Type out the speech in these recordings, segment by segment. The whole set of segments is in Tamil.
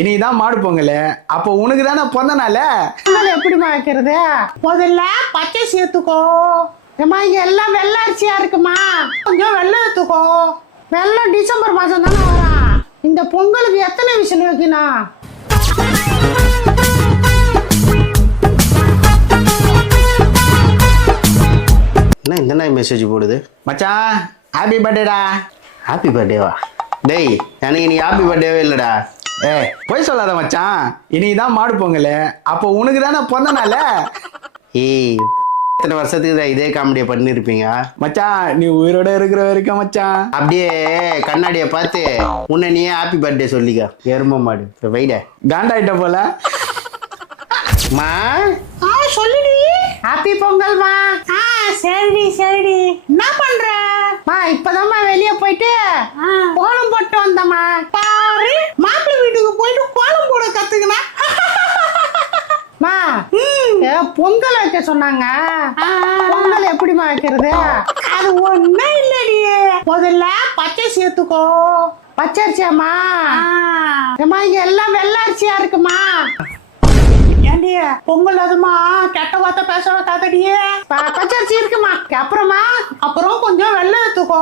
இனிதான் மாடு பொங்கல். அப்போ உனக்கு தானே பிறந்த நாள். எப்படிமா வைக்கிறது? முதல்ல பச்சை சேர்த்துக்கோ. ஏமா இங்க எல்லாம் வெள்ளை அரிசியா இருக்குமா, கொஞ்சம் வெள்ளை எடுத்துக்கோ. வெள்ளம் டிசம்பர் மாசம் தானே வரும். இந்த பொங்கலுக்கு எத்தனை விசில் வைக்கணும்? என்ன இந்த நாய் மெசேஜ் போடுது? மச்சான் ஹாப்பி பர்த்டேடா. ஹாப்பி பர்த்டேவா? டேய் எனக்கு நீ ஹாப்பி பர்த்டேவே இல்லைடா. போய் சொல்லாத மச்சான், இனிதான் மாடு பொங்கல். அப்போ உனக்கு தானே பிறந்த நாள். ஏய் எத்தனை வருஷத்துக்கு தான் இதே காமெடியை பண்ணிருப்பீங்க மச்சான். நீ உயிரோட இருக்கிற வரைக்கும் மச்சான். அப்படியே கண்ணாடியை பார்த்து உன்னை நீயே ஹாப்பி பர்த்டே சொல்லிக்க. எரும மாடு வைட காண்டாயிட்ட போல. மா சொல்லுடி. ஹாப்பி பொங்கல்மா. சரிடி சரிடி. என்ன பண்ற? இப்பதாம்மா வெளியே போயிட்டு கோலம் போட்டு வந்தம்மா. பாரு மாப்பிள்ளை வீட்டுக்கு போயிட்டு கோலம் போட கத்துக்கினா. பொங்கல் வைக்க சொன்னாங்க. பொங்கல் எப்படிமா வைக்கிறது? அது ஒண்ணும் இல்லடி. முதல்ல பச்சை சேர்த்துக்கோ. பச்சை அரிசியாமா? ஏமா இங்க எல்லாம் வெள்ளை அரிசியா இருக்குமா? ஏண்டி பொங்கல் அதுமா கெட்ட வார்த்தை பேச வைக்காதடியே. பச்சரிசி இருக்குமா? அப்புறம் கொஞ்சம் வெள்ளம் எடுத்துக்கோ.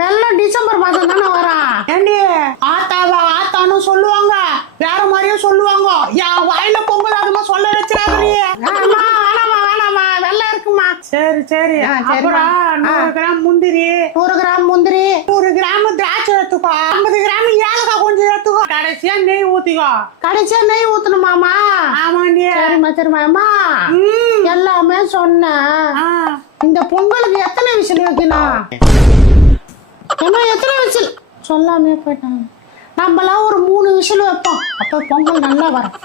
வெள்ளம் டிசம்பர் மாசம் தானே வரும். ஏண்டி ஆத்தாவா ஆத்தான்னு சொல்லுவாங்க, வேற மாதிரியும் சொல்லுவாங்க. என் வாயில பொங்கல் அதுமா சொல்ல வச்சிடாதீங்க. வேணாமா வெள்ளம் இருக்குமா? சரி சரி. அப்புறம் 100 கிராம் முந்திரி, 100 கிராம் முந்திரி, 100 கிராம் திராட்சை எடுத்துக்கோ. 50 கிராம் ஏலக்காய் கொஞ்சம் எடுத்துக்கோ. கடைசியா நெய் ஊத்திக்கோ. கடைசியா நெய் ஊத்தணுமாமா? ஆமாண்டி. சரிம்மா சரிம்மா. அம்மா எல்லாமே சொன்னேன். இந்த பொங்கலுக்கு எத்தனை விசில் வைக்கணும்? ஏமா எத்தனை விசில் சொல்லாமே போயிட்டாங்க. நம்மளாம் ஒரு 3 விசில் வைப்போம். அப்போ பொங்கல் நல்லா வரும்.